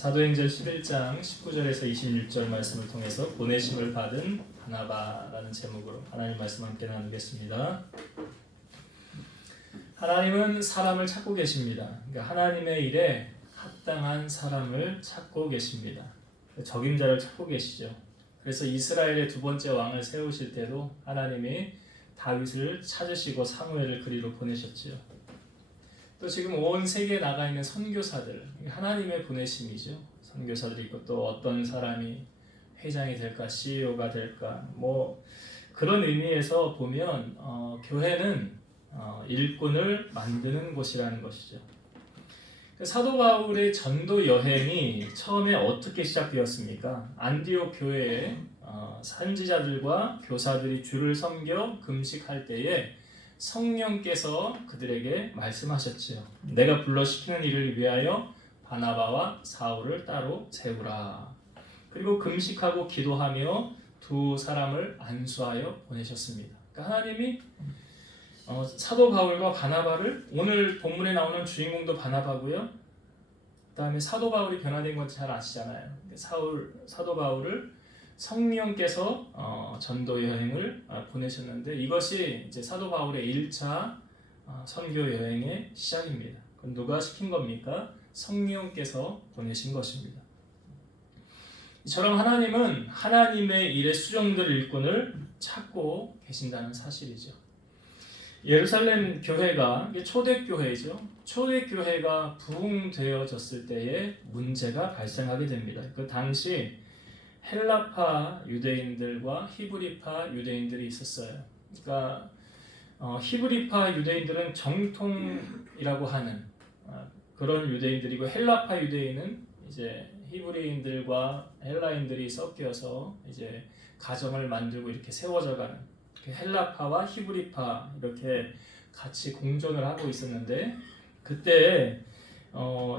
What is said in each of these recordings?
사도행전 11장 19절에서 26절 말씀을 통해서 보내심을 받은 바나바라는 제목으로 하나님 말씀 함께 나누겠습니다. 하나님은 사람을 찾고 계십니다. 그러니까 하나님의 일에 합당한 사람을 찾고 계십니다. 적임자를 찾고 계시죠. 그래서 이스라엘의 두 번째 왕을 세우실 때도 하나님이 다윗을 찾으시고 사무엘을 그리로 보내셨지요. 또 지금 온 세계에 나가 있는 선교사들, 하나님의 보내심이죠. 선교사들이 있고 또 어떤 사람이 회장이 될까, CEO가 될까, 뭐 그런 의미에서 보면 교회는 일꾼을 만드는 곳이라는 것이죠. 사도 바울의 전도 여행이 처음에 어떻게 시작되었습니까? 안디옥 교회에 선지자들과 교사들이 주를 섬겨 금식할 때에 성령께서 그들에게 말씀하셨지요. 내가 불러 시키는 일을 위하여 바나바와 사울을 따로 세우라. 그리고 금식하고 기도하며 두 사람을 안수하여 보내셨습니다. 그러니까 하나님이 사도 바울과 바나바를, 오늘 본문에 나오는 주인공도 바나바고요. 그 다음에 사도 바울이 변화된 건 잘 아시잖아요. 사도 바울을 성령께서 전도 여행을 보내셨는데 이것이 이제 사도 바울의 1차 선교 여행의 시작입니다. 그럼 누가 시킨 겁니까? 성령께서 보내신 것입니다. 이처럼 하나님은 하나님의 일에 수종될 일꾼을 찾고 계신다는 사실이죠. 예루살렘 교회가 초대교회죠. 초대교회가 부흥되어졌을 때에 문제가 발생하게 됩니다. 그 당시 헬라파 유대인들과 히브리파 유대인들이 있었어요. 그러니까 히브리파 유대인들은 정통이라고 하는 그런 유대인들이고, 헬라파 유대인은 이제 히브리인들과 헬라인들이 섞여서 이제 가정을 만들고 이렇게 세워져가는, 헬라파와 히브리파 이렇게 같이 공존을 하고 있었는데, 그때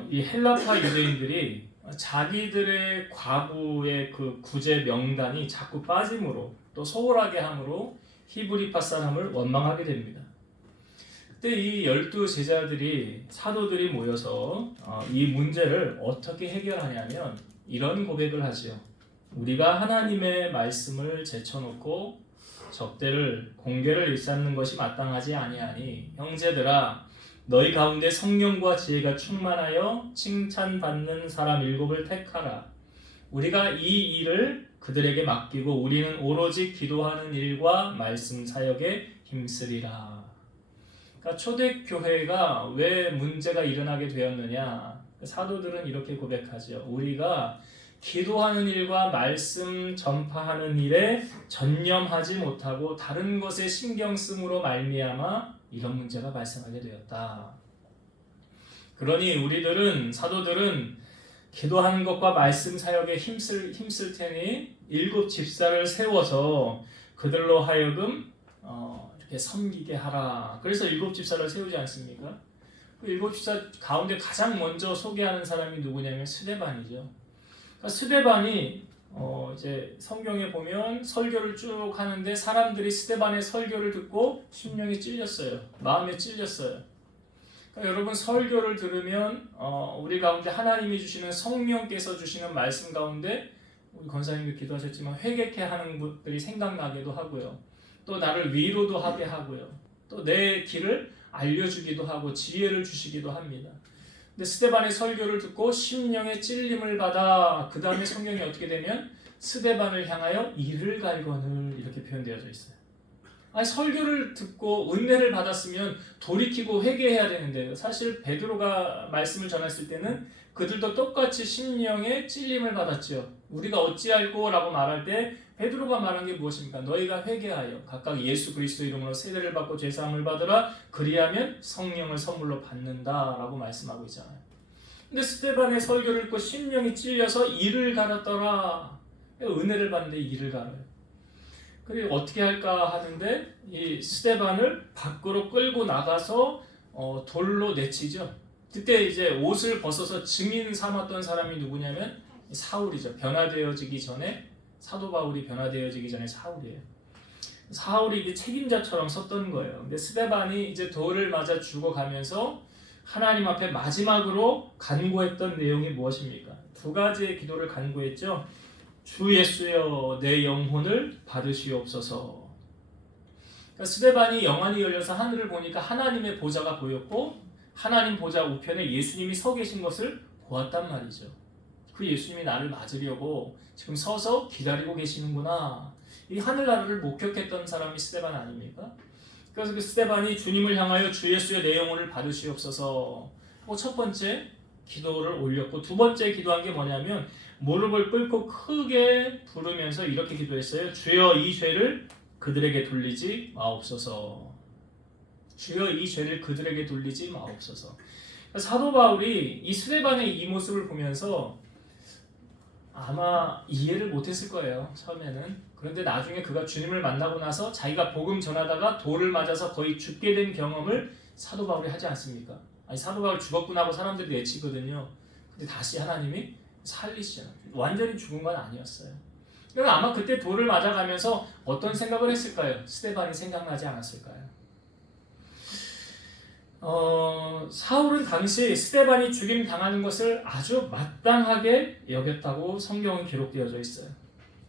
이 헬라파 유대인들이 자기들의 과부의 그 구제 명단이 자꾸 빠짐으로, 또 소홀하게 함으로 히브리파 사람을 원망하게 됩니다. 그때 이 12제자들이, 사도들이 모여서 이 문제를 어떻게 해결하냐면 이런 고백을 하지요. 우리가 하나님의 말씀을 제쳐놓고 적대를, 공개를 일삼는 것이 마땅하지 아니하니 형제들아, 너희 가운데 성령과 지혜가 충만하여 칭찬받는 사람 7을 택하라. 우리가 이 일을 그들에게 맡기고 우리는 오로지 기도하는 일과 말씀 사역에 힘쓰리라. 그러니까 초대교회가 왜 문제가 일어나게 되었느냐? 사도들은 이렇게 고백하죠. 우리가 기도하는 일과 말씀 전파하는 일에 전념하지 못하고 다른 것에 신경 쓰므로 말미암아 이런 문제가 발생하게 되었다. 그러니 우리들은, 사도들은 기도하는 것과 말씀 사역에 힘쓸 테니 7 집사를 세워서 그들로 하여금 이렇게 섬기게 하라. 그래서 7 집사를 세우지 않습니까? 그 7 집사 가운데 가장 먼저 소개하는 사람이 누구냐면 스데반이죠. 그러니까 스데반이 이제 성경에 보면 설교를 쭉 하는데 사람들이 스데반의 설교를 듣고 심령이 찔렸어요. 마음에 찔렸어요. 그러니까 여러분, 설교를 들으면 우리 가운데 하나님이 주시는, 성령께서 주시는 말씀 가운데, 우리 권사님도 기도하셨지만 회개케 하는 것들이 생각나기도 하고요. 또 나를 위로도 하게 하고요. 또 내 길을 알려주기도 하고 지혜를 주시기도 합니다. 근데 스데반의 설교를 듣고 심령의 찔림을 받아, 그 다음에 성경이 어떻게 되면 스데반을 향하여 이를 갈거늘 이렇게 표현되어져 있어요. 아니, 설교를 듣고 은혜를 받았으면 돌이키고 회개해야 되는데, 사실 베드로가 말씀을 전했을 때는 그들도 똑같이 심령의 찔림을 받았죠. 우리가 어찌할꼬 라고 말할 때 베드로가 말한 게 무엇입니까? 너희가 회개하여 각각 예수 그리스도 이름으로 세례를 받고 죄사함을 받으라. 그리하면 성령을 선물로 받는다 라고 말씀하고 있잖아요. 근데 스데반의 설교를 듣고 심령이 찔려서 이를 갈았더라. 은혜를 받는데 이를 갈아요. 그리고 어떻게 할까 하는데 이 스데반을 밖으로 끌고 나가서 돌로 내치죠. 그때 이제 옷을 벗어서 증인 삼았던 사람이 누구냐면 사울이죠. 변화되어지기 전에, 사도 바울이 변화되어지기 전에 사울이에요. 사울이 이제 책임자처럼 섰던 거예요. 근데 스데반이 이제 돌을 맞아 죽어가면서 하나님 앞에 마지막으로 간구했던 내용이 무엇입니까? 두 가지의 기도를 간구했죠. 주 예수여 내 영혼을 받으시옵소서. 그러니까 스데반이 영안이 열려서 하늘을 보니까 하나님의 보좌가 보였고 하나님 보좌 우편에 예수님이 서 계신 것을 보았단 말이죠. 그 예수님이 나를 맞으려고 지금 서서 기다리고 계시는구나. 이 하늘나라를 목격했던 사람이 스데반 아닙니까? 그래서 그 스데반이 주님을 향하여 주 예수의 내 영혼을 받으시옵소서 하고 첫 번째 기도를 올렸고, 두 번째 기도한 게 뭐냐면 무릎을 꿇고 크게 부르면서 이렇게 기도했어요. 주여 이 죄를 그들에게 돌리지 마옵소서. 주여 이 죄를 그들에게 돌리지 마옵소서. 사도 바울이 이 스데반의 이 모습을 보면서 아마 이해를 못했을 거예요, 처음에는. 그런데 나중에 그가 주님을 만나고 나서 자기가 복음 전하다가 돌을 맞아서 거의 죽게 된 경험을 사도 바울이 하지 않습니까? 아니, 사도 바울 죽었구나 하고 사람들이 외치거든요. 근데 다시 하나님이 살리시잖아요. 완전히 죽은 건 아니었어요. 그러니까 아마 그때 돌을 맞아가면서 어떤 생각을 했을까요? 스데반이 생각나지 않았을까요? 사울은 당시 스데반이 죽임 당하는 것을 아주 마땅하게 여겼다고 성경은 기록되어져 있어요.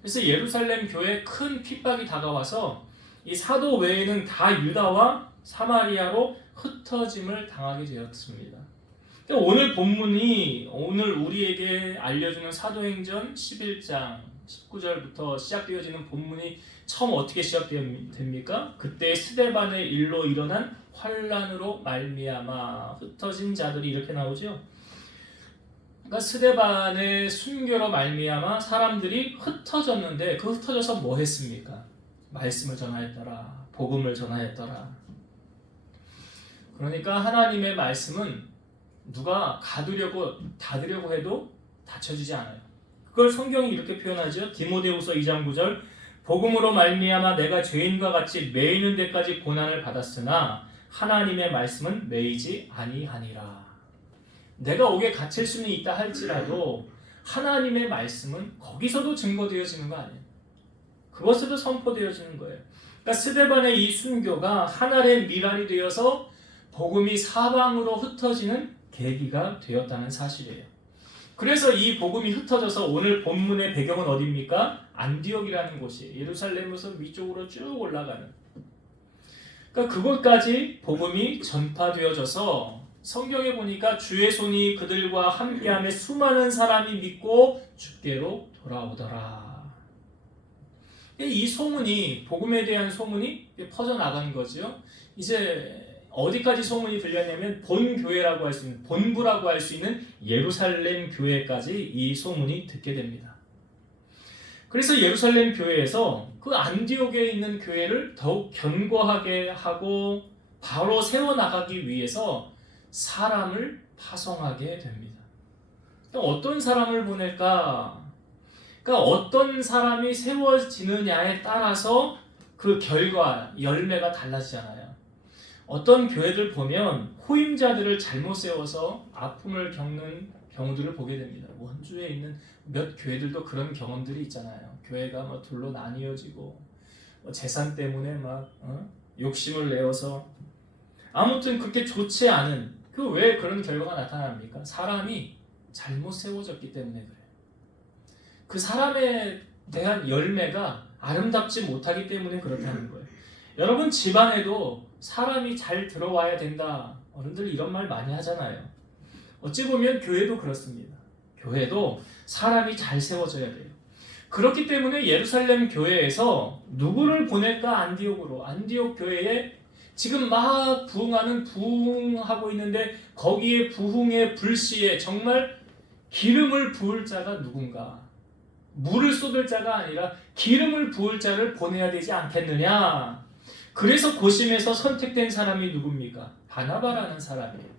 그래서 예루살렘 교회에 큰 핍박이 다가와서 이 사도 외에는 다 유다와 사마리아로 흩어짐을 당하게 되었습니다. 오늘 본문이 오늘 우리에게 알려주는 사도행전 11장 19절부터 시작되어지는 본문이 처음 어떻게 시작됩니까? 그때 스데반의 일로 일어난 환란으로 말미암아 흩어진 자들이 이렇게 나오죠. 그러니까 스데반의 순교로 말미암아 사람들이 흩어졌는데 그 흩어져서 뭐 했습니까? 말씀을 전하였더라. 복음을 전하였더라. 그러니까 하나님의 말씀은 누가 가두려고 닫으려고 해도 닫혀지지 않아요. 그걸 성경이 이렇게 표현하죠. 디모데후서 2장 9절 복음으로 말미암아 내가 죄인과 같이 매이는 데까지 고난을 받았으나 하나님의 말씀은 매이지 아니하니라. 내가 옥에 갇힐 수는 있다 할지라도 하나님의 말씀은 거기서도 증거되어지는 거 아니에요. 그것에도 선포되어지는 거예요. 그러니까 스데반의 이 순교가 하나의 미랄이 되어서 복음이 사방으로 흩어지는 계기가 되었다는 사실이에요. 그래서 이 복음이 흩어져서 오늘 본문의 배경은 어디입니까? 안디옥이라는 곳이 예루살렘에서 위쪽으로 쭉 올라가는. 그러니까 그곳까지 복음이 전파되어져서 성경에 보니까 주의 손이 그들과 함께하며 수많은 사람이 믿고 주께로 돌아오더라. 이 소문이 복음에 대한 소문이 퍼져나간 거죠. 이제 어디까지 소문이 들렸냐면 본교회라고 할 수 있는 본부라고 할 수 있는 예루살렘 교회까지 이 소문이 듣게 됩니다. 그래서 예루살렘 교회에서 그 안디옥에 있는 교회를 더욱 견고하게 하고 바로 세워나가기 위해서 사람을 파송하게 됩니다. 어떤 사람을 보낼까? 그러니까 어떤 사람이 세워지느냐에 따라서 그 결과, 열매가 달라지잖아요. 어떤 교회들 보면 후임자들을 잘못 세워서 아픔을 겪는 경우들을 보게 됩니다. 원주에 있는 몇 교회들도 그런 경험들이 있잖아요. 교회가 뭐 둘로 나뉘어지고 재산 때문에 막 욕심을 내어서 아무튼 그렇게 좋지 않은 왜 그런 결과가 나타납니까? 사람이 잘못 세워졌기 때문에 그래요. 그 사람에 대한 열매가 아름답지 못하기 때문에 그렇다는 거예요. 여러분 집안에도 사람이 잘 들어와야 된다. 어른들 이런 말 많이 하잖아요. 어찌 보면 교회도 그렇습니다. 교회도 사람이 잘 세워져야 돼요. 그렇기 때문에 예루살렘 교회에서 누구를 보낼까? 안디옥으로. 안디옥 교회에 지금 막 부흥하고 있는데 거기에 부흥의 불씨에 정말 기름을 부을 자가 누군가? 물을 쏟을 자가 아니라 기름을 부을 자를 보내야 되지 않겠느냐? 그래서 고심에서 선택된 사람이 누굽니까? 바나바라는 사람이에요.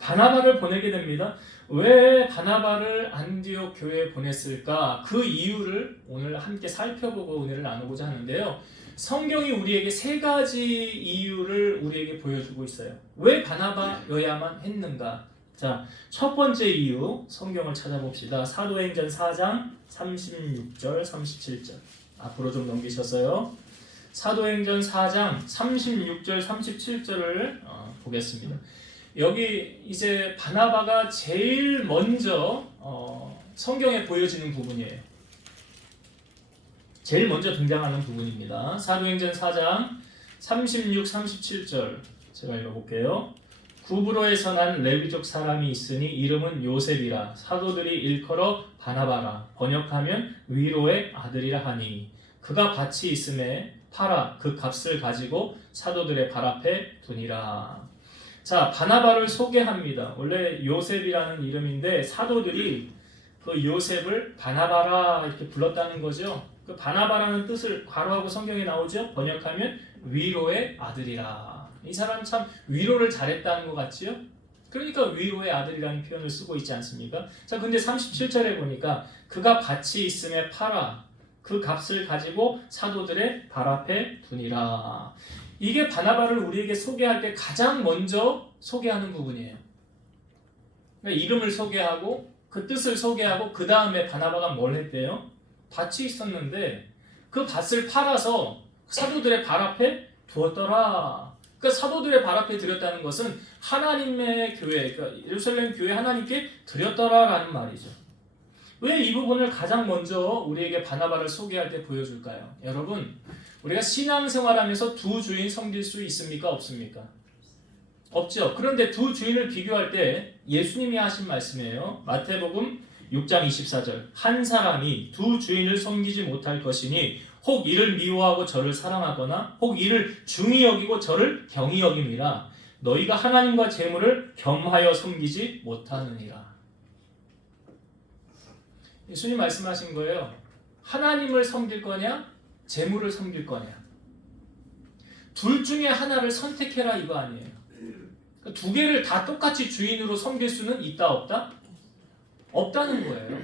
바나바를 보내게 됩니다. 왜 바나바를 안디옥 교회에 보냈을까? 그 이유를 오늘 함께 살펴보고 은혜를 나누고자 하는데요. 성경이 우리에게 세 가지 이유를 우리에게 보여주고 있어요. 왜 바나바여야만 했는가? 자, 첫 번째 이유 성경을 찾아봅시다. 사도행전 4장 36절 37절 앞으로 좀 넘기셨어요. 사도행전 4장 36절 37절을 보겠습니다. 여기 이제 바나바가 제일 먼저 성경에 보여지는 부분이에요. 제일 먼저 등장하는 부분입니다. 사도행전 4장 36, 37절 제가 읽어볼게요. 구브로에서 난 레위족 사람이 있으니 이름은 요셉이라 사도들이 일컬어 바나바라 번역하면 위로의 아들이라 하니 그가 밭이 있음에 팔아 그 값을 가지고 사도들의 발 앞에 두니라. 자, 바나바를 소개합니다. 원래 요셉이라는 이름인데 사도들이 그 요셉을 바나바라 이렇게 불렀다는 거죠. 그 바나바라는 뜻을 괄호하고 성경에 나오죠. 번역하면 위로의 아들이라. 이 사람 참 위로를 잘했다는 것 같지요? 그러니까 위로의 아들이라는 표현을 쓰고 있지 않습니까? 자, 근데 37절에 보니까 그가 밭이 있음에 팔아 그 값을 가지고 사도들의 발 앞에 두니라. 이게 바나바를 우리에게 소개할 때 가장 먼저 소개하는 부분이에요. 그러니까 이름을 소개하고 그 뜻을 소개하고 그 다음에 바나바가 뭘 했대요? 밭이 있었는데 그 밭을 팔아서 사도들의 발 앞에 두었더라. 그러니까 사도들의 발 앞에 드렸다는 것은 하나님의 교회, 그러니까 예루살렘 교회 하나님께 드렸더라라는 말이죠. 왜 이 부분을 가장 먼저 우리에게 바나바를 소개할 때 보여줄까요? 여러분, 우리가 신앙생활하면서 두 주인 섬길 수 있습니까? 없습니까? 없죠. 그런데 두 주인을 비교할 때 예수님이 하신 말씀이에요. 마태복음 6장 24절 한 사람이 두 주인을 섬기지 못할 것이니 혹 이를 미워하고 저를 사랑하거나 혹 이를 중히 여기고 저를 경히 여김이라. 너희가 하나님과 재물을 겸하여 섬기지 못하느니라. 예수님 말씀하신 거예요. 하나님을 섬길 거냐? 재물을 섬길 거냐? 둘 중에 하나를 선택해라 이거 아니에요. 두 개를 다 똑같이 주인으로 섬길 수는 있다 없다? 없다는 거예요.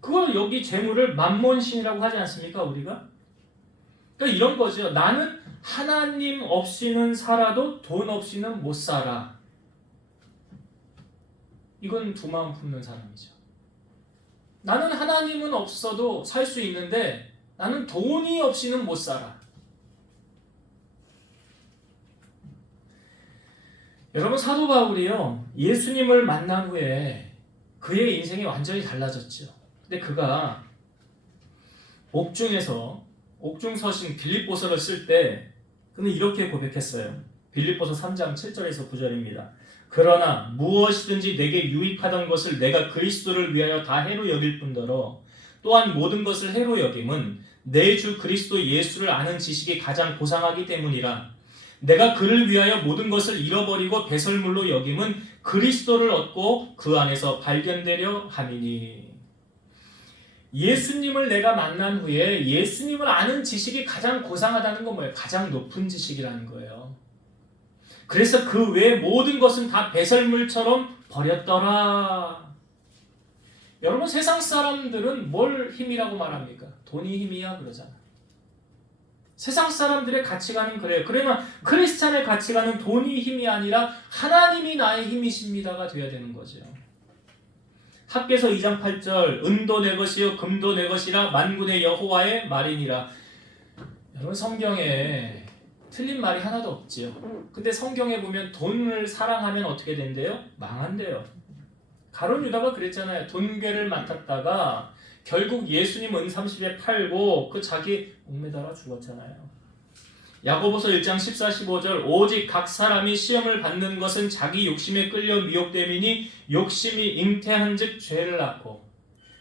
그걸 여기 재물을 만몬신이라고 하지 않습니까 우리가? 그러니까 이런 거죠. 나는 하나님 없이는 살아도 돈 없이는 못 살아. 이건 두 마음 품는 사람이죠. 나는 하나님은 없어도 살 수 있는데 나는 돈이 없이는 못 살아. 여러분 사도 바울이요 예수님을 만난 후에 그의 인생이 완전히 달라졌죠. 근데 그가 옥중 서신 빌립보서를 쓸 때 그는 이렇게 고백했어요. 빌립보서 3장 7절에서 9절입니다. 그러나 무엇이든지 내게 유익하던 것을 내가 그리스도를 위하여 다 해로 여길 뿐더러 또한 모든 것을 해로 여김은 내 주 그리스도 예수를 아는 지식이 가장 고상하기 때문이라. 내가 그를 위하여 모든 것을 잃어버리고 배설물로 여김은 그리스도를 얻고 그 안에서 발견되려 함이니. 예수님을 내가 만난 후에 예수님을 아는 지식이 가장 고상하다는 건 뭐예요? 가장 높은 지식이라는 거예요. 그래서 그 외의 모든 것은 다 배설물처럼 버렸더라. 여러분 세상 사람들은 뭘 힘이라고 말합니까? 돈이 힘이야 그러잖아. 세상 사람들의 가치관은 그래요. 그러면 크리스찬의 가치관은 돈이 힘이 아니라 하나님이 나의 힘이십니다가 되어야 되는 거죠. 학개서 2장 8절 은도 내 것이요 금도 내 것이라 만군의 여호와의 말이니라. 여러분 성경에 틀린 말이 하나도 없지요. 근데 성경에 보면 돈을 사랑하면 어떻게 된대요? 망한대요. 가룟 유다가 그랬잖아요. 돈괴를 맡았다가 결국 예수님 은30에 팔고 그 자기 목매달아 죽었잖아요. 야고보서 1장 14, 15절 오직 각 사람이 시험을 받는 것은 자기 욕심에 끌려 미혹됨이니 욕심이 잉태한즉 죄를 낳고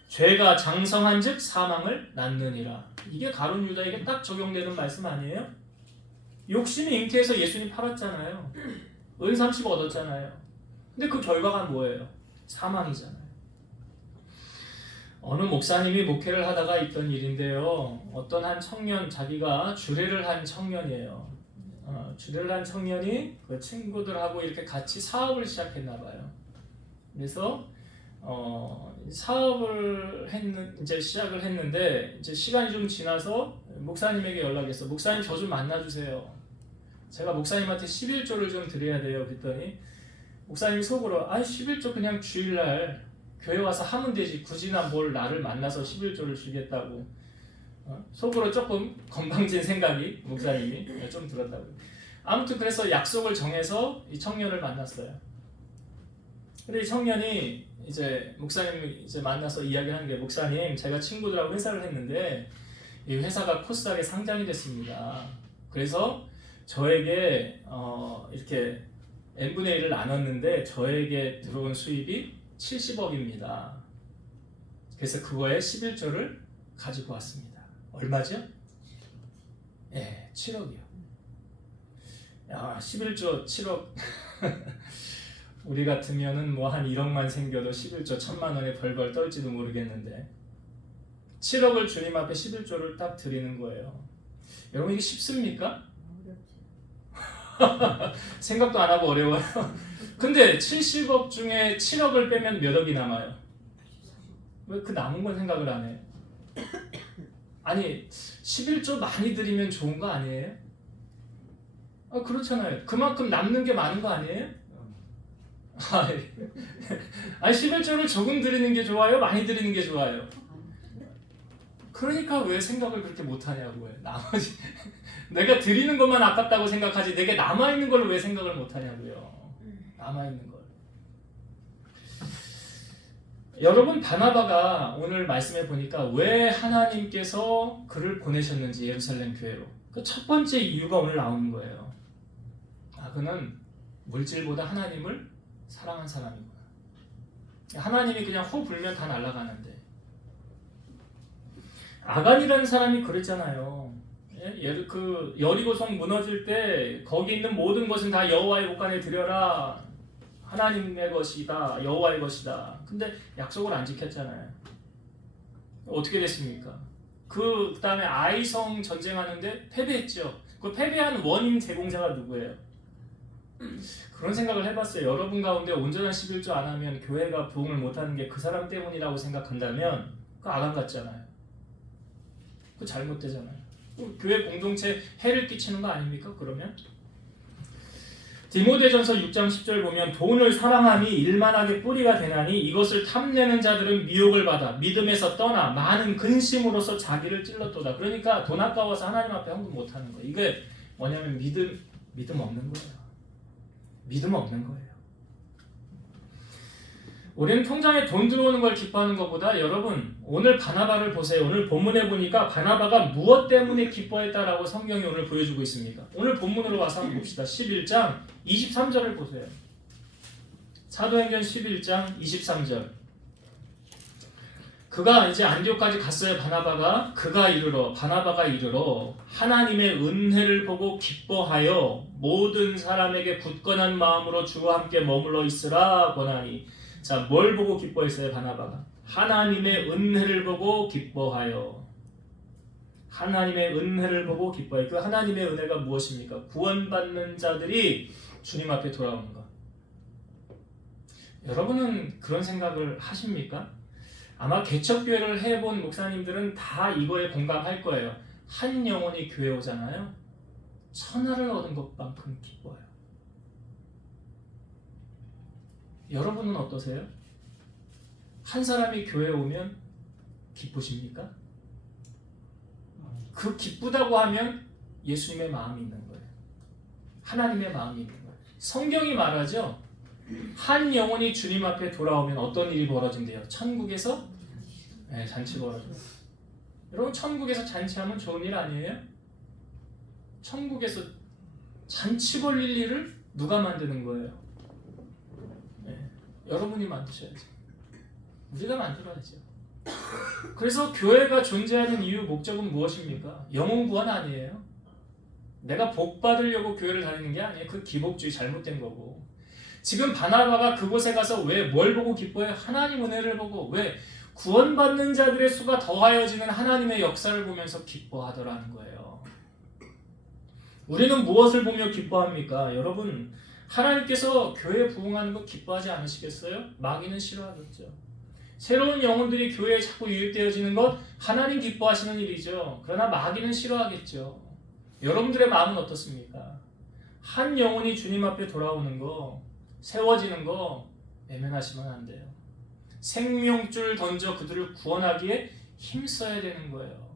죄가 장성한즉 사망을 낳느니라. 이게 가룟 유다에게 딱 적용되는 말씀 아니에요? 욕심이 잉태해서 예수님 팔았잖아요. 은30 얻었잖아요. 근데 그 결과가 뭐예요? 사망이잖아요. 어느 목사님이 목회를 하다가 있던 일인데요. 어떤 한 청년, 자기가 주례를 한 청년이에요. 주례를 한 청년이 그 친구들하고 이렇게 같이 사업을 시작했나 봐요. 그래서 사업을 이제 시작을 했는데 이제 시간이 좀 지나서 목사님에게 연락했어. 목사님 저 좀 만나주세요. 제가 목사님한테 11조를 좀 드려야 돼요. 그랬더니 목사님이 속으로 11조 그냥 주일날 교회 와서 하면 되지. 굳이나 뭘 나를 만나서 11조를 주겠다고. 속으로 조금 건방진 생각이 목사님이 좀 들었다고. 아무튼 그래서 약속을 정해서 이 청년을 만났어요. 근데 이 청년이 이제 목사님 이제 만나서 이야기하는 게, 목사님, 제가 친구들하고 회사를 했는데 이 회사가 코스닥에 상장이 됐습니다. 그래서 저에게 이렇게 n분의 1을 나눴는데 저에게 들어온 수입이 70억입니다. 그래서 그거에 11조를 가지고 왔습니다. 얼마죠? 예, 7억이요. 야, 11조 7억. 우리 같으면은 뭐 한 1억만 생겨도 11조 1000만 원에 벌벌 떨지도 모르겠는데 7억을 주님 앞에 11조를 딱 드리는 거예요. 여러분, 이게 쉽습니까? 생각도 안 하고 어려워요. 근데 70억 중에 7억을 빼면 몇 억이 남아요? 왜 그 남은 건 생각을 안 해요? 아니, 11조 많이 드리면 좋은 거 아니에요? 그렇잖아요. 그만큼 남는 게 많은 거 아니에요? 아니, 11조를 조금 드리는 게 좋아요? 많이 드리는 게 좋아요? 그러니까 왜 생각을 그렇게 못하냐고요. 나머지 내가 드리는 것만 아깝다고 생각하지 내게 남아있는 걸 왜 생각을 못하냐고요. 남아있는 걸. 여러분, 바나바가 오늘 말씀해 보니까 왜 하나님께서 그를 보내셨는지 예루살렘 교회로, 그 첫 번째 이유가 오늘 나오는 거예요. 그는 물질보다 하나님을 사랑한 사람이구나. 하나님이 그냥 호 불면 다 날아가는데, 아간이라는 사람이 그랬잖아요. 그 여리고성 무너질 때 거기 있는 모든 것은 다 여호와의 곳간에 드려라. 하나님의 것이다. 여호와의 것이다. 근데 약속을 안 지켰잖아요. 어떻게 됐습니까? 그 다음에 아이성 전쟁하는데 패배했죠. 그 패배한 원인 제공자가 누구예요? 그런 생각을 해봤어요. 여러분 가운데 온전한 11조 안 하면 교회가 부흥을 못하는 게 그 사람 때문이라고 생각한다면 그 아간 같잖아요. 그 잘못되잖아요. 교회 공동체 해를 끼치는 거 아닙니까? 그러면 디모데전서 6장 10절 보면 돈을 사랑함이 일만하게 뿌리가 되나니 이것을 탐내는 자들은 미혹을 받아 믿음에서 떠나 많은 근심으로서 자기를 찔렀도다. 그러니까 돈 아까워서 하나님 앞에 헌금 못하는 거예요. 이게 뭐냐면 믿음 없는 거예요. 믿음 없는 거예요. 우리는 통장에 돈 들어오는 걸 기뻐하는 것보다, 여러분, 오늘 바나바를 보세요. 오늘 본문에 보니까 바나바가 무엇 때문에 기뻐했다라고 성경이 오늘 보여주고 있습니까? 오늘 본문으로 와서 한번 봅시다. 11장 23절을 보세요. 사도행전 11장 23절. 그가 이제 안디옥까지 갔어요. 바나바가 이르러 하나님의 은혜를 보고 기뻐하여 모든 사람에게 굳건한 마음으로 주와 함께 머물러 있으라 권하니. 자, 뭘 보고 기뻐했어요? 바나바가 하나님의 은혜를 보고 기뻐하여. 하나님의 은혜를 보고 기뻐해요. 그 하나님의 은혜가 무엇입니까? 구원받는 자들이 주님 앞에 돌아오는 것. 여러분은 그런 생각을 하십니까? 아마 개척교회를 해본 목사님들은 다 이거에 공감할 거예요. 한 영혼이 교회 오잖아요. 천하를 얻은 것만큼 기뻐요. 여러분은 어떠세요? 한 사람이 교회에 오면 기쁘십니까? 그 기쁘다고 하면 예수님의 마음이 있는 거예요. 하나님의 마음이 있는 거예요. 성경이 말하죠. 한 영혼이 주님 앞에 돌아오면 어떤 일이 벌어진대요? 천국에서 잔치 벌어져요. 여러분, 천국에서 잔치하면 좋은 일 아니에요? 천국에서 잔치 벌릴 일을 누가 만드는 거예요? 여러분이 만드셔야죠. 우리가 만들어야죠. 그래서 교회가 존재하는 이유, 목적은 무엇입니까? 영혼 구원 아니에요? 내가 복 받으려고 교회를 다니는 게 아니에요. 그 기복주의 잘못된 거고. 지금 바나바가 그곳에 가서 왜 뭘 보고 기뻐해요? 하나님 은혜를 보고. 왜? 구원받는 자들의 수가 더하여지는 하나님의 역사를 보면서 기뻐하더라는 거예요. 우리는 무엇을 보며 기뻐합니까? 여러분, 하나님께서 교회 부흥하는 거 기뻐하지 않으시겠어요? 마귀는 싫어하겠죠. 새로운 영혼들이 교회에 자꾸 유입되어지는 것, 하나님 기뻐하시는 일이죠. 그러나 마귀는 싫어하겠죠. 여러분들의 마음은 어떻습니까? 한 영혼이 주님 앞에 돌아오는 거, 세워지는 거 외면하시면 안 돼요. 생명줄 던져 그들을 구원하기에 힘써야 되는 거예요.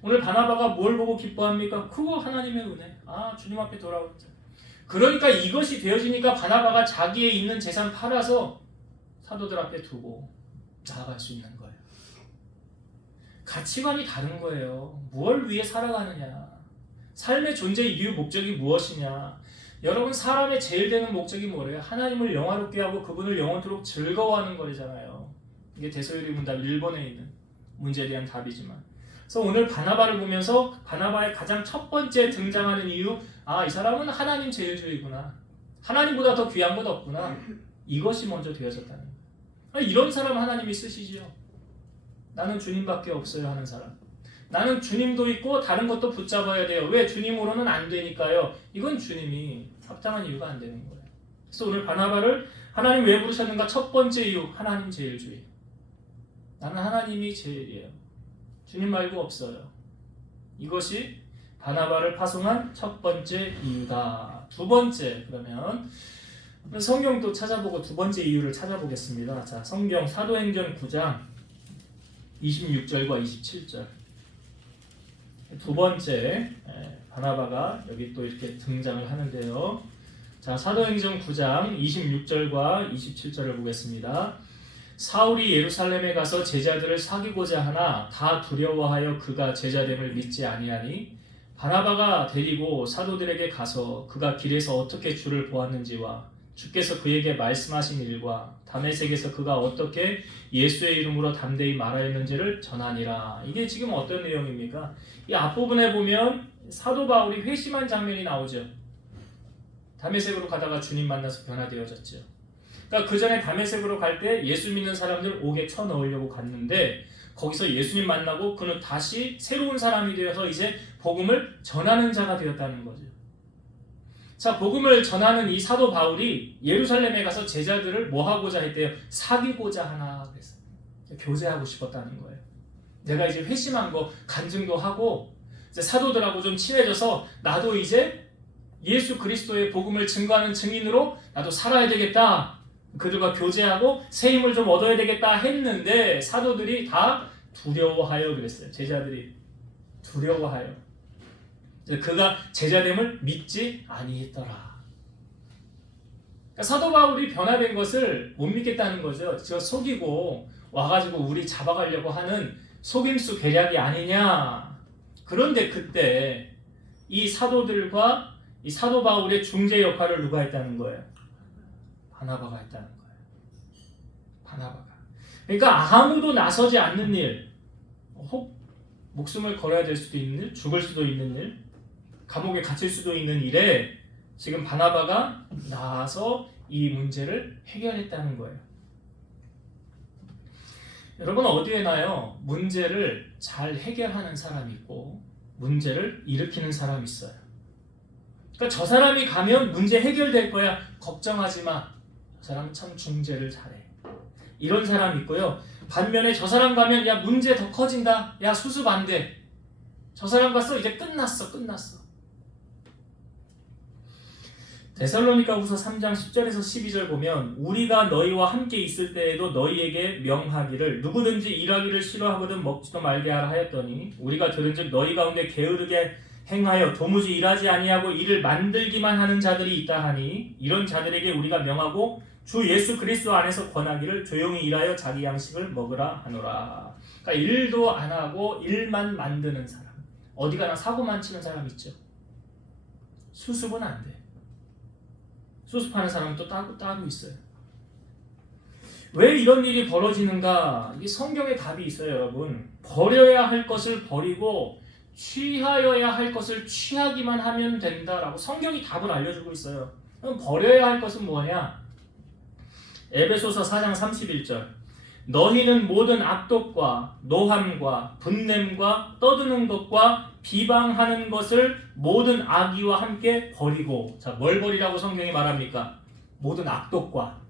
오늘 바나바가 뭘 보고 기뻐합니까? 그거 하나님의 은혜. 주님 앞에 돌아오는 자. 그러니까 이것이 되어지니까 바나바가 자기의 있는 재산 팔아서 사도들 앞에 두고 나아갈 수 있는 거예요. 가치관이 다른 거예요. 무엇을 위해 살아가느냐, 삶의 존재 이유 목적이 무엇이냐. 여러분, 사람의 제일 되는 목적이 뭐래요? 하나님을 영화롭게 하고 그분을 영원토록 즐거워하는 거잖아요. 이게 데소요리 문답, 일본에 있는 문제에 대한 답이지만, 그래서 오늘 바나바를 보면서 바나바의 가장 첫 번째 등장하는 이유, 이 사람은 하나님 제일주의구나, 하나님보다 더 귀한 것 없구나, 이것이 먼저 되어졌다는 거예요. 이런 사람 하나님이 쓰시죠. 나는 주님밖에 없어요 하는 사람, 나는 주님도 있고 다른 것도 붙잡아야 돼요. 왜? 주님으로는 안 되니까요. 이건 주님이 합당한 이유가 안 되는 거예요. 그래서 오늘 바나바를 하나님 왜 부르셨는가? 첫 번째 이유, 하나님 제일주의. 나는 하나님이 제일이에요. 주님 말고 없어요. 이것이 바나바를 파송한 첫 번째 이유다. 두 번째, 그러면 성경 또 찾아보고 두 번째 이유를 찾아보겠습니다. 자, 성경 사도행전 9장 26절과 27절. 두 번째 바나바가 여기 또 이렇게 등장을 하는데요. 자, 사도행전 9장 26절과 27절을 보겠습니다. 사울이 예루살렘에 가서 제자들을 사귀고자 하나 다 두려워하여 그가 제자됨을 믿지 아니하니 바나바가 데리고 사도들에게 가서 그가 길에서 어떻게 주를 보았는지와 주께서 그에게 말씀하신 일과 다메섹에서 그가 어떻게 예수의 이름으로 담대히 말하였는지를 전하니라. 이게 지금 어떤 내용입니까? 이 앞부분에 보면 사도 바울이 회심한 장면이 나오죠. 다메섹으로 가다가 주님 만나서 변화되어졌죠. 그러니까 그 전에 다메섹으로 갈 때 예수 믿는 사람들 옥에 쳐넣으려고 갔는데 거기서 예수님 만나고 그는 다시 새로운 사람이 되어서 이제 복음을 전하는 자가 되었다는 거죠. 자, 복음을 전하는 이 사도 바울이 예루살렘에 가서 제자들을 뭐 하고자 했대요? 사귀고자 하나 그랬어요. 교제하고 싶었다는 거예요. 내가 이제 회심한 거 간증도 하고 이제 사도들하고 좀 친해져서 나도 이제 예수 그리스도의 복음을 증거하는 증인으로 나도 살아야 되겠다. 그들과 교제하고 새 힘을 좀 얻어야 되겠다 했는데 사도들이 다 두려워하여 그랬어요. 제자들이 두려워하여. 그가 제자됨을 믿지 아니했더라. 그러니까 사도 바울이 변화된 것을 못 믿겠다는 거죠. 저 속이고 와가지고 우리 잡아가려고 하는 속임수 계략이 아니냐. 그런데 그때 이 사도들과 이 사도 바울의 중재 역할을 누가 했다는 거예요? 바나바가 했다는 거예요. 바나바가. 그러니까 아무도 나서지 않는 일, 혹 목숨을 걸어야 될 수도 있는 일, 죽을 수도 있는 일, 감옥에 갇힐 수도 있는 일에 지금 바나바가 나와서 이 문제를 해결했다는 거예요. 여러분, 어디에 나요? 문제를 잘 해결하는 사람이 있고 문제를 일으키는 사람이 있어요. 그러니까 저 사람이 가면 문제 해결될 거야. 걱정하지 마. 저 사람 참 중재를 잘해. 이런 사람이 있고요. 반면에 저 사람 가면 야 문제 더 커진다. 야 수습 안 돼. 저 사람 갔어. 이제 끝났어. 데살로니가후서 3장 10절에서 12절 보면 우리가 너희와 함께 있을 때에도 너희에게 명하기를 누구든지 일하기를 싫어하거든 먹지도 말게 하라 하였더니 우리가 들은즉 너희 가운데 게으르게 행하여 도무지 일하지 아니하고 일을 만들기만 하는 자들이 있다 하니 이런 자들에게 우리가 명하고 주 예수 그리스도 안에서 권하기를 조용히 일하여 자기 양식을 먹으라 하노라. 그러니까 일도 안 하고 일만 만드는 사람, 어디 가나 사고만 치는 사람 있죠. 수습은 안 돼. 수습하는 사람은 또 따로 있어요. 왜 이런 일이 벌어지는가? 이게 성경에 답이 있어요, 여러분. 버려야 할 것을 버리고 취하여야 할 것을 취하기만 하면 된다라고 성경이 답을 알려주고 있어요. 그럼 버려야 할 것은 뭐냐? 에베소서 4장 31절. 너희는 모든 악독과 노함과 분냄과 떠드는 것과 비방하는 것을 모든 악의와 함께 버리고. 자, 뭘 버리라고 성경이 말합니까? 모든 악독과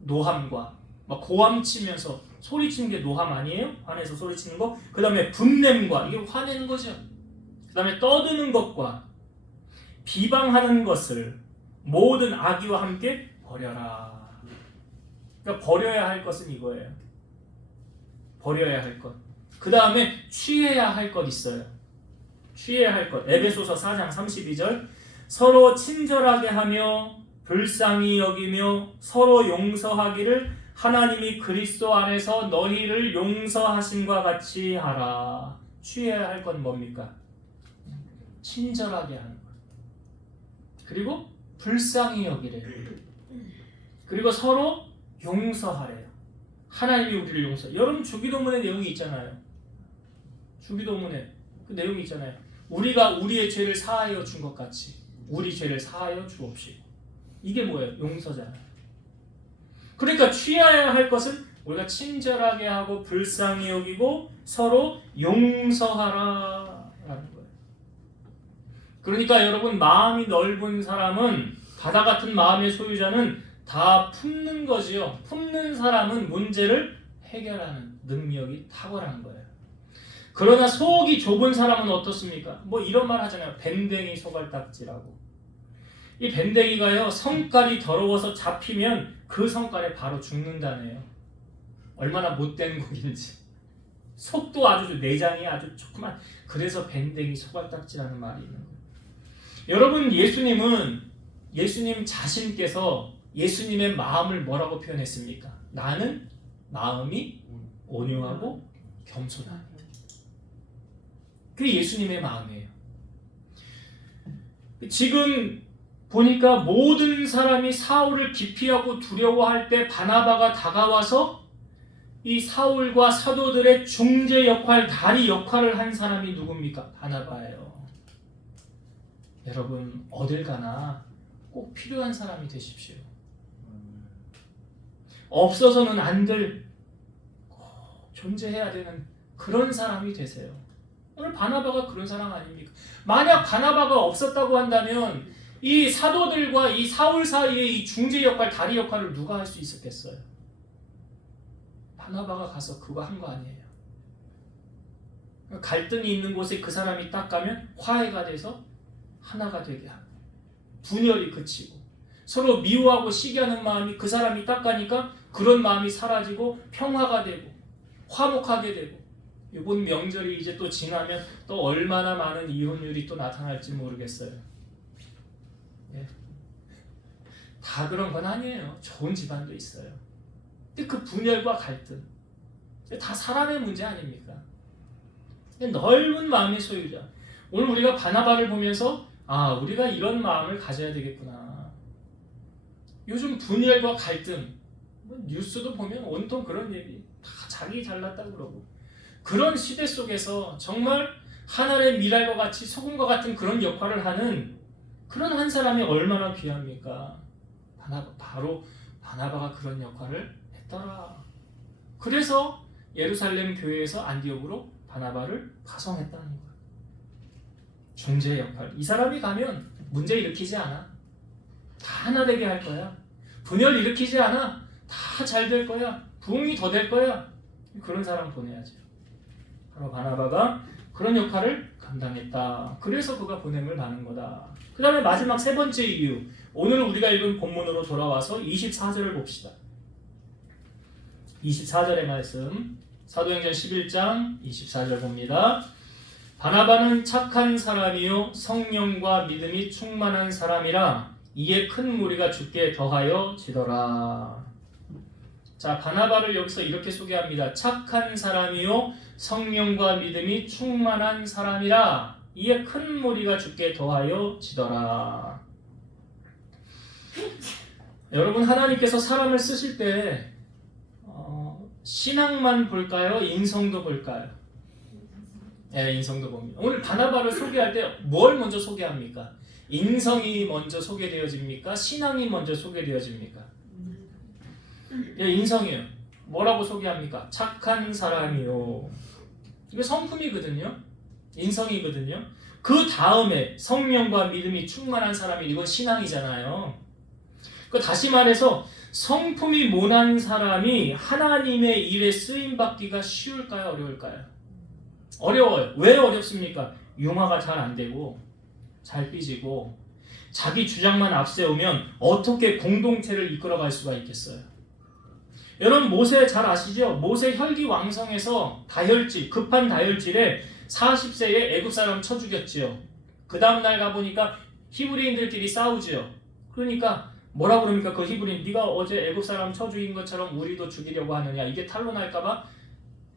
노함과 막 고함치면서 소리치는 게 노함 아니에요? 화내서 소리치는 거. 그 다음에 분냄과, 이게 화내는 거죠. 그 다음에 떠드는 것과 비방하는 것을 모든 악의와 함께 버려라. 그러니까 버려야 할 것은 이거예요. 버려야 할 것. 그 다음에 취해야 할 것 있어요. 취해야 할 것. 에베소서 4장 32절. 서로 친절하게 하며 불쌍히 여기며 서로 용서하기를 하나님이 그리스도 안에서 너희를 용서하심과 같이 하라. 취해야 할 건 뭡니까? 친절하게 하는 것. 그리고 불쌍히 여기래요. 그리고 서로 용서하래요. 하나님이 우리를 용서. 여러분 주기도문의 내용이 있잖아요. 주기도문에 그 내용이 있잖아요. 우리가 우리의 죄를 사하여 준 것 같이 우리 죄를 사하여 주옵시고. 이게 뭐예요? 용서잖아요. 그러니까 취해야 할 것은 우리가 친절하게 하고 불쌍히 여기고 서로 용서하라라는 거예요. 그러니까 여러분 마음이 넓은 사람은 바다 같은 마음의 소유자는 다 품는 거지요. 품는 사람은 문제를 해결하는 능력이 탁월한 거예요. 그러나 속이 좁은 사람은 어떻습니까? 뭐 이런 말 하잖아요. 밴댕이 소갈딱지라고. 이 밴댕이가요 성깔이 더러워서 잡히면 그 성깔에 바로 죽는다네요. 얼마나 못된 곡인지. 속도 아주 내장이 아주 조그만. 그래서 밴댕이 소갈딱지라는 말이 있는 거예요. 여러분 예수님 자신께서 예수님의 마음을 뭐라고 표현했습니까? 나는 마음이 온유하고 겸손하다. 그게 예수님의 마음이에요. 지금 보니까 모든 사람이 사울을 기피하고 두려워할 때 바나바가 다가와서 이 사울과 사도들의 중재 역할, 다리 역할을 한 사람이 누굽니까? 바나바예요. 여러분 어딜 가나 꼭 필요한 사람이 되십시오. 없어서는 안 될, 존재해야 되는 그런 사람이 되세요. 오늘 바나바가 그런 사람 아닙니까? 만약 바나바가 없었다고 한다면 이 사도들과 이 사울 사이의 이 중재 역할, 다리 역할을 누가 할 수 있었겠어요? 바나바가 가서 그거 한 거 아니에요. 갈등이 있는 곳에 그 사람이 딱 가면 화해가 돼서 하나가 되게 하고 분열이 그치고 서로 미워하고 시기하는 마음이 그 사람이 딱 가니까 그런 마음이 사라지고 평화가 되고 화목하게 되고 이번 명절이 이제 또 지나면 또 얼마나 많은 이혼율이 또 나타날지 모르겠어요. 예. 다 그런 건 아니에요. 좋은 집안도 있어요. 근데 그 분열과 갈등 다 사람의 문제 아닙니까? 넓은 마음의 소유자. 오늘 우리가 바나바를 보면서 우리가 이런 마음을 가져야 되겠구나. 요즘 분열과 갈등 뉴스도 보면 온통 그런 얘기 다 자기 잘났다고 그러고 그런 시대 속에서 정말 하늘의 미랄과 같이 소금과 같은 그런 역할을 하는 그런 한 사람이 얼마나 귀합니까? 바로 바나바가 그런 역할을 했더라. 그래서 예루살렘 교회에서 안디옥으로 바나바를 파송했다는 거예요. 중재 역할. 이 사람이 가면 문제 일으키지 않아. 다 하나 되게 할 거야. 분열 일으키지 않아. 다 잘 될 거야. 부흥이 더 될 거야. 그런 사람 보내야죠. 바로 바나바가 그런 역할을 감당했다. 그래서 그가 보냄을 받는 거다. 그 다음에 마지막 세 번째 이유. 오늘 우리가 읽은 본문으로 돌아와서 24절을 봅시다. 24절의 말씀. 사도행전 11장 24절 봅니다. 바나바는 착한 사람이요 성령과 믿음이 충만한 사람이라 이에 큰 무리가 주께 더하여 지더라. 자, 바나바를 여기서 이렇게 소개합니다. 착한 사람이요 성령과 믿음이 충만한 사람이라 이에 큰 무리가 주께 더하여 지더라. 여러분 하나님께서 사람을 쓰실 때 신앙만 볼까요? 인성도 볼까요? 네, 인성도 봅니다. 오늘 바나바를 소개할 때 뭘 먼저 소개합니까? 인성이 먼저 소개되어집니까? 신앙이 먼저 소개되어집니까? 예, 인성이에요. 뭐라고 소개합니까? 착한 사람이요. 이거 성품이거든요. 인성이거든요. 그 다음에 성령과 믿음이 충만한 사람이 이거 신앙이잖아요. 그 다시 말해서 성품이 모난 사람이 하나님의 일에 쓰임받기가 쉬울까요? 어려울까요? 어려워요. 왜 어렵습니까? 융화가 잘 안 되고 잘 삐지고 자기 주장만 앞세우면 어떻게 공동체를 이끌어갈 수가 있겠어요? 여러분 모세 잘 아시죠? 모세 혈기왕성해서 다혈질, 급한 다혈질에 40세에 애굽 사람 쳐 죽였지요. 그 다음날 가보니까 히브리인들끼리 싸우지요. 그러니까 뭐라고 그럽니까? 그 히브리인 네가 어제 애굽 사람 쳐 죽인 것처럼 우리도 죽이려고 하느냐. 이게 탄로날까봐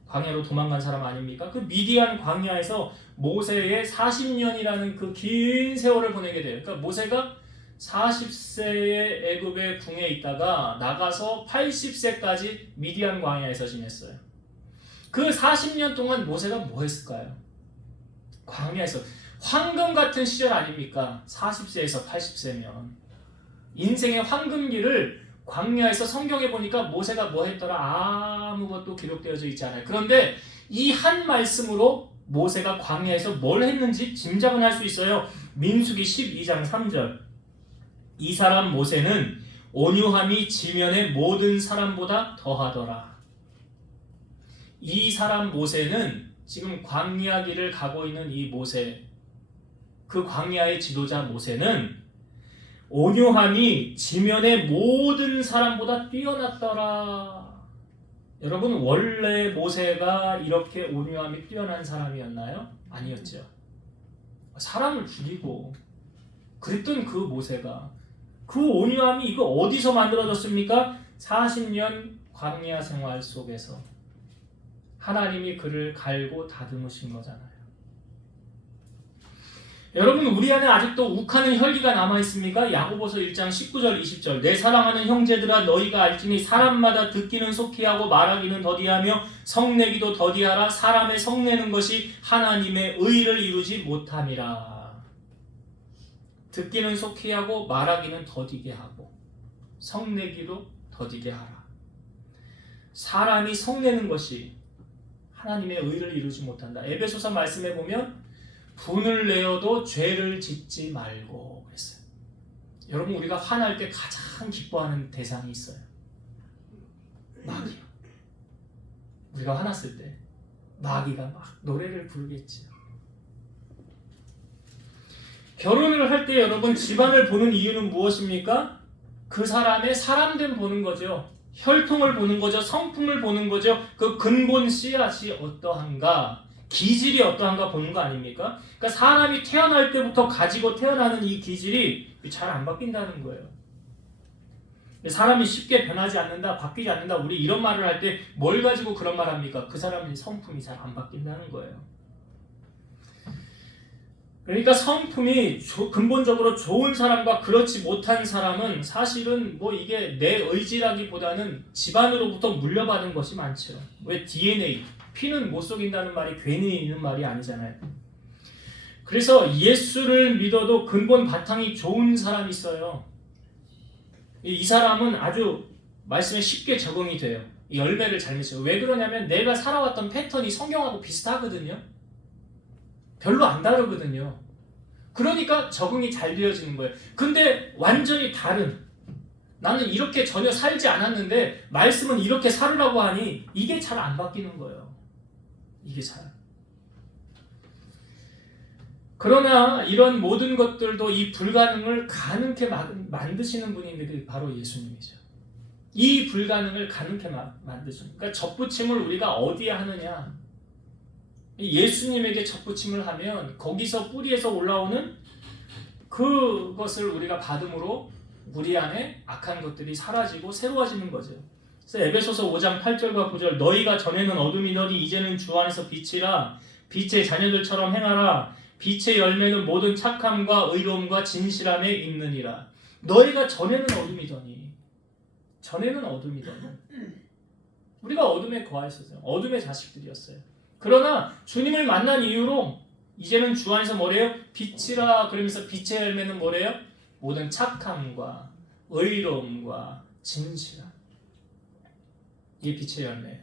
광야로 도망간 사람 아닙니까? 그 미디안 광야에서 모세의 40년이라는 그 긴 세월을 보내게 돼요. 그러니까 모세가 40세의 애굽의 궁에 있다가 나가서 80세까지 미디안 광야에서 지냈어요. 그 40년 동안 모세가 뭐 했을까요? 광야에서 황금 같은 시절 아닙니까? 40세에서 80세면 인생의 황금기를 광야에서 성경에 보니까 모세가 뭐 했더라 아무것도 기록되어져 있지 않아요. 그런데 이 한 말씀으로 모세가 광야에서 뭘 했는지 짐작은 할 수 있어요. 민수기 12장 3절. 이 사람 모세는 온유함이 지면의 모든 사람보다 더하더라. 이 사람 모세는 지금 광야길을 가고 있는 이 모세, 그 광야의 지도자 모세는 온유함이 지면의 모든 사람보다 뛰어났더라. 여러분, 원래 모세가 이렇게 온유함이 뛰어난 사람이었나요? 아니었죠. 사람을 죽이고 그랬던 그 모세가 그 온유함이 이거 어디서 만들어졌습니까? 40년 광야 생활 속에서 하나님이 그를 갈고 다듬으신 거잖아요. 여러분, 우리 안에 아직도 욱하는 혈기가 남아있습니까? 야고보서 1장 19절 20절. 내 사랑하는 형제들아 너희가 알지니 사람마다 듣기는 속히 하고 말하기는 더디하며 성내기도 더디하라. 사람의 성내는 것이 하나님의 의를 이루지 못함이라. 듣기는 속히 하고 말하기는 더디게 하고 성내기도 더디게 하라. 사람이 성내는 것이 하나님의 의를 이루지 못한다. 에베소서 말씀에 보면 분을 내어도 죄를 짓지 말고 그랬어요. 여러분, 우리가 화날 때 가장 기뻐하는 대상이 있어요. 마귀요. 우리가 화났을 때 마귀가 막 노래를 부르겠지요. 결혼을 할 때 여러분 집안을 보는 이유는 무엇입니까? 그 사람의 사람됨 보는 거죠. 혈통을 보는 거죠. 성품을 보는 거죠. 그 근본 씨앗이 어떠한가, 기질이 어떠한가 보는 거 아닙니까? 그러니까 사람이 태어날 때부터 가지고 태어나는 이 기질이 잘 안 바뀐다는 거예요. 사람이 쉽게 변하지 않는다, 바뀌지 않는다, 우리 이런 말을 할 때 뭘 가지고 그런 말 합니까? 그 사람의 성품이 잘 안 바뀐다는 거예요. 그러니까 성품이 근본적으로 좋은 사람과 그렇지 못한 사람은 사실은 뭐 이게 내 의지라기보다는 집안으로부터 물려받은 것이 많죠. 왜 DNA, 피는 못 속인다는 말이 괜히 있는 말이 아니잖아요. 그래서 예수를 믿어도 근본 바탕이 좋은 사람이 있어요. 이 사람은 아주 말씀에 쉽게 적응이 돼요. 이 열매를 잘 맺어요. 왜 그러냐면 내가 살아왔던 패턴이 성경하고 비슷하거든요. 별로 안 다르거든요. 그러니까 적응이 잘 되어지는 거예요. 근데 완전히 다른, 나는 이렇게 전혀 살지 않았는데 말씀은 이렇게 살으라고 하니 이게 잘 안 바뀌는 거예요. 이게 잘. 그러나 이런 모든 것들도 이 불가능을 가능케 만드시는 분이 바로 예수님이죠. 이 불가능을 가능케 만드시는. 그러니까 접붙임을 우리가 어디에 하느냐? 예수님에게 접붙임을 하면 거기서 뿌리에서 올라오는 그것을 우리가 받음으로 우리 안에 악한 것들이 사라지고 새로워지는 거죠. 그래서 에베소서 5장 8절과 9절, 너희가 전에는 어둠이더니 이제는 주 안에서 빛이라. 빛의 자녀들처럼 행하라. 빛의 열매는 모든 착함과 의로움과 진실함에 있느니라. 너희가 전에는 어둠이더니, 우리가 어둠에 거하였었어요. 어둠의 자식들이었어요. 그러나 주님을 만난 이후로 이제는 주 안에서 뭐래요? 빛이라. 그러면서 빛의 열매는 뭐래요? 모든 착함과 의로움과 진실함. 이게 빛의 열매예요.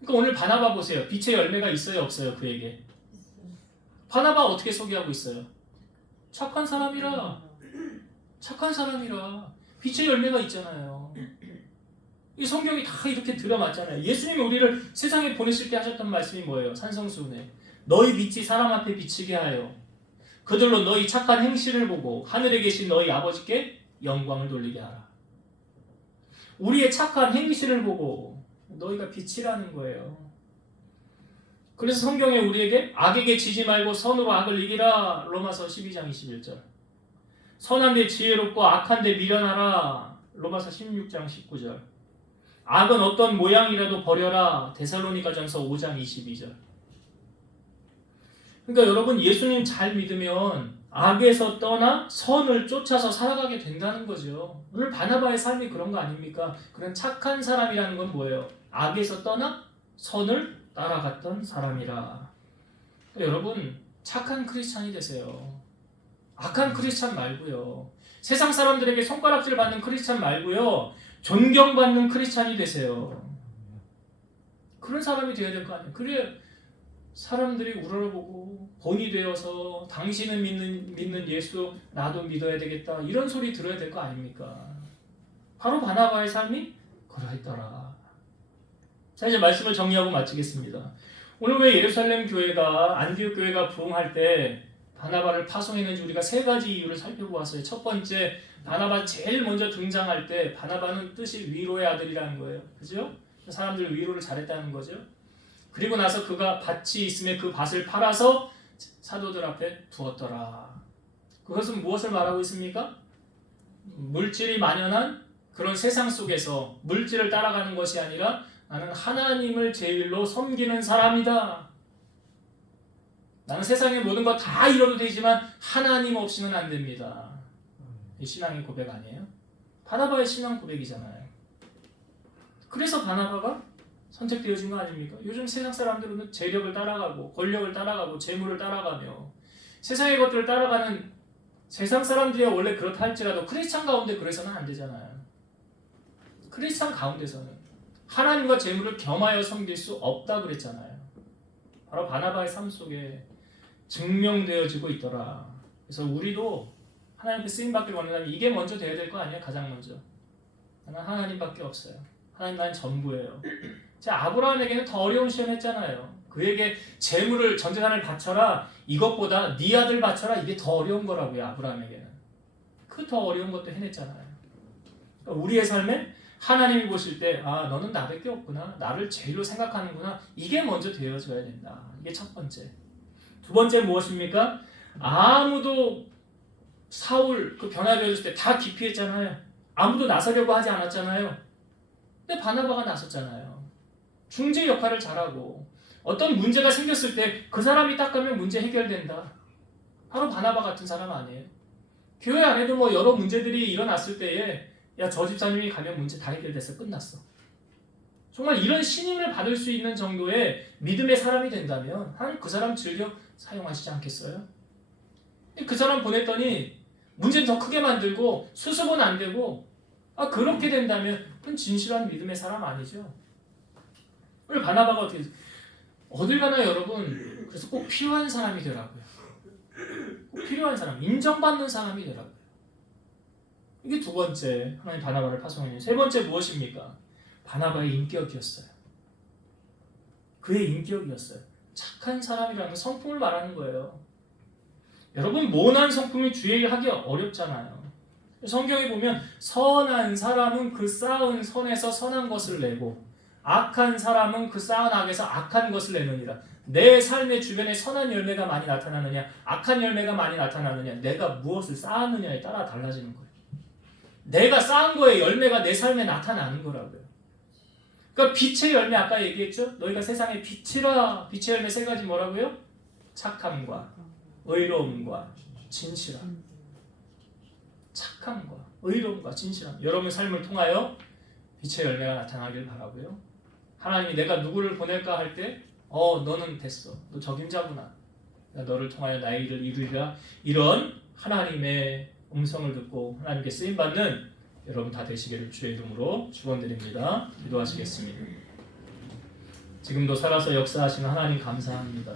그러니까 오늘 바나바 보세요. 빛의 열매가 있어요, 없어요? 그에게. 바나바 어떻게 소개하고 있어요? 착한 사람이라. 빛의 열매가 있잖아요. 이 성경이 다 이렇게 들어맞잖아요. 예수님이 우리를 세상에 보내실 때 하셨던 말씀이 뭐예요? 산성수훈에 너희 빛이 사람 앞에 비치게 하여 그들로 너희 착한 행실을 보고 하늘에 계신 너희 아버지께 영광을 돌리게 하라. 우리의 착한 행실을 보고 너희가 빛이라는 거예요. 그래서 성경에 우리에게 악에게 지지 말고 선으로 악을 이기라. 로마서 12장 21절. 선한데 지혜롭고 악한데 미련하라. 로마서 16장 19절. 악은 어떤 모양이라도 버려라. 데살로니가전서 5장 22절. 그러니까 여러분 예수님 잘 믿으면 악에서 떠나 선을 쫓아서 살아가게 된다는 거죠. 오늘 바나바의 삶이 그런 거 아닙니까? 그런 착한 사람이라는 건 뭐예요? 악에서 떠나 선을 따라갔던 사람이라. 그러니까 여러분 착한 크리스찬이 되세요. 악한 크리스찬 말고요. 세상 사람들에게 손가락질 받는 크리스찬 말고요. 존경받는 크리스찬이 되세요. 그런 사람이 되어야 될 거 아니에요. 그래 사람들이 우러러보고 본이 되어서 당신은 믿는 예수 나도 믿어야 되겠다 이런 소리 들어야 될 거 아닙니까? 바로 바나바의 삶이 그러했더라. 자 이제 말씀을 정리하고 마치겠습니다. 오늘 왜 예루살렘 교회가 안디옥 교회가 부흥할 때 바나바를 파송했는지 우리가 세 가지 이유를 살펴보았어요. 첫 번째, 바나바 제일 먼저 등장할 때 바나바는 뜻이 위로의 아들이라는 거예요. 그죠? 사람들 위로를 잘했다는 거죠. 그리고 나서 그가 밭이 있음에 그 밭을 팔아서 사도들 앞에 두었더라. 그것은 무엇을 말하고 있습니까? 물질이 만연한 그런 세상 속에서 물질을 따라가는 것이 아니라 나는 하나님을 제일로 섬기는 사람이다. 나는 세상의 모든 거 다 이뤄도 되지만 하나님 없이는 안 됩니다. 이 신앙의 고백 아니에요? 바나바의 신앙 고백이잖아요. 그래서 바나바가 선택되어진 거 아닙니까? 요즘 세상 사람들은 재력을 따라가고 권력을 따라가고 재물을 따라가며 세상의 것들을 따라가는 세상 사람들이 원래 그렇다 할지라도 크리스찬 가운데 그래서는 안 되잖아요. 크리스찬 가운데서는 하나님과 재물을 겸하여 섬길 수 없다 그랬잖아요. 바로 바나바의 삶 속에 증명되어지고 있더라. 그래서 우리도 하나님께 쓰임받길 원한다면 이게 먼저 돼야 될 거 아니에요? 가장 먼저. 나는 하나님밖에 없어요. 하나님 난 전부예요. 자, 아브라함에게는 더 어려운 시험 했잖아요. 그에게 재물을 전재산을 바쳐라. 이것보다 네 아들 바쳐라. 이게 더 어려운 거라고요. 아브라함에게는. 그 더 어려운 것도 해냈잖아요. 그러니까 우리의 삶에 하나님이 보실 때 아 너는 나밖에 없구나. 나를 제일로 생각하는구나. 이게 먼저 되어져야 된다. 이게 첫 번째. 두 번째 무엇입니까? 아무도 사울 그 변화되었을 때 다 기피했잖아요. 아무도 나서려고 하지 않았잖아요. 근데 바나바가 나섰잖아요. 중재 역할을 잘하고 어떤 문제가 생겼을 때 그 사람이 딱 가면 문제 해결된다. 바로 바나바 같은 사람 아니에요? 교회 안에도 뭐 여러 문제들이 일어났을 때에 야 저 집사님이 가면 문제 다 해결됐어. 끝났어. 정말 이런 신임을 받을 수 있는 정도의 믿음의 사람이 된다면 하나님 그 사람 즐겨 사용하시지 않겠어요? 그 사람 보냈더니 문제는 더 크게 만들고 수습은 안 되고 그렇게 된다면 그건 진실한 믿음의 사람 아니죠. 우리 바나바가 어딜 가나 여러분 그래서 꼭 필요한 사람이 되라고요. 꼭 필요한 사람, 인정받는 사람이 되라고요. 이게 두 번째 하나님 바나바를 파송하는. 세 번째 무엇입니까? 바나바의 인격이었어요. 그의 인격이었어요. 착한 사람이라는 성품을 말하는 거예요. 여러분 모난 성품이 주의하기 어렵잖아요. 성경에 보면 선한 사람은 그 쌓은 선에서 선한 것을 내고 악한 사람은 그 쌓은 악에서 악한 것을 내느니라. 내 삶의 주변에 선한 열매가 많이 나타나느냐 악한 열매가 많이 나타나느냐 내가 무엇을 쌓았느냐에 따라 달라지는 거예요. 내가 쌓은 거에 열매가 내 삶에 나타나는 거라고요. 그러니까 빛의 열매 아까 얘기했죠? 너희가 세상의 빛이라. 빛의 열매 세 가지 뭐라고요? 착함과 의로움과 진실함. 착함과 의로움과 진실함. 여러분 삶을 통하여 빛의 열매가 나타나길 바라고요. 하나님이 내가 누구를 보낼까 할 때 너는 됐어. 너 적임자구나. 너를 통하여 나의 일을 이루리라. 이런 하나님의 음성을 듣고 하나님께 쓰임받는 여러분 다 되시기를 주의 이름으로 축원드립니다. 기도하시겠습니다. 지금도 살아서 역사하시는 하나님 감사합니다.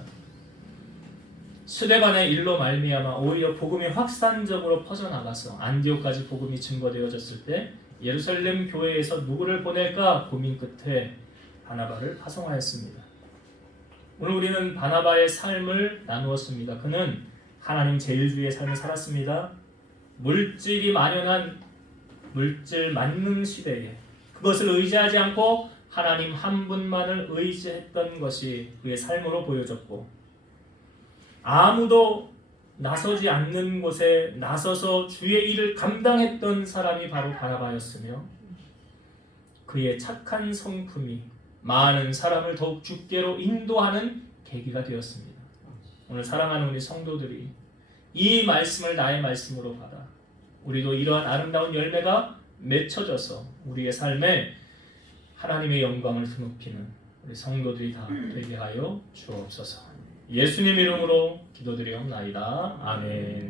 스데반의 일로 말미암아 오히려 복음이 확산적으로 퍼져나가서 안디옥까지 복음이 증거되어졌을 때 예루살렘 교회에서 누구를 보낼까 고민 끝에 바나바를 파송하였습니다. 오늘 우리는 바나바의 삶을 나누었습니다. 그는 하나님 제일주의의 삶을 살았습니다. 물질이 만연한 물질 만능 시대에 그것을 의지하지 않고 하나님 한 분만을 의지했던 것이 그의 삶으로 보여졌고 아무도 나서지 않는 곳에 나서서 주의 일을 감당했던 사람이 바로 바나바였으며 그의 착한 성품이 많은 사람을 더욱 주께로 인도하는 계기가 되었습니다. 오늘 사랑하는 우리 성도들이 이 말씀을 나의 말씀으로 받아 우리도 이러한 아름다운 열매가 맺혀져서 우리의 삶에 하나님의 영광을 드높이는 우리 성도들이 다 되게 하여 주옵소서. 예수님 이름으로 기도드리옵나이다. 아멘.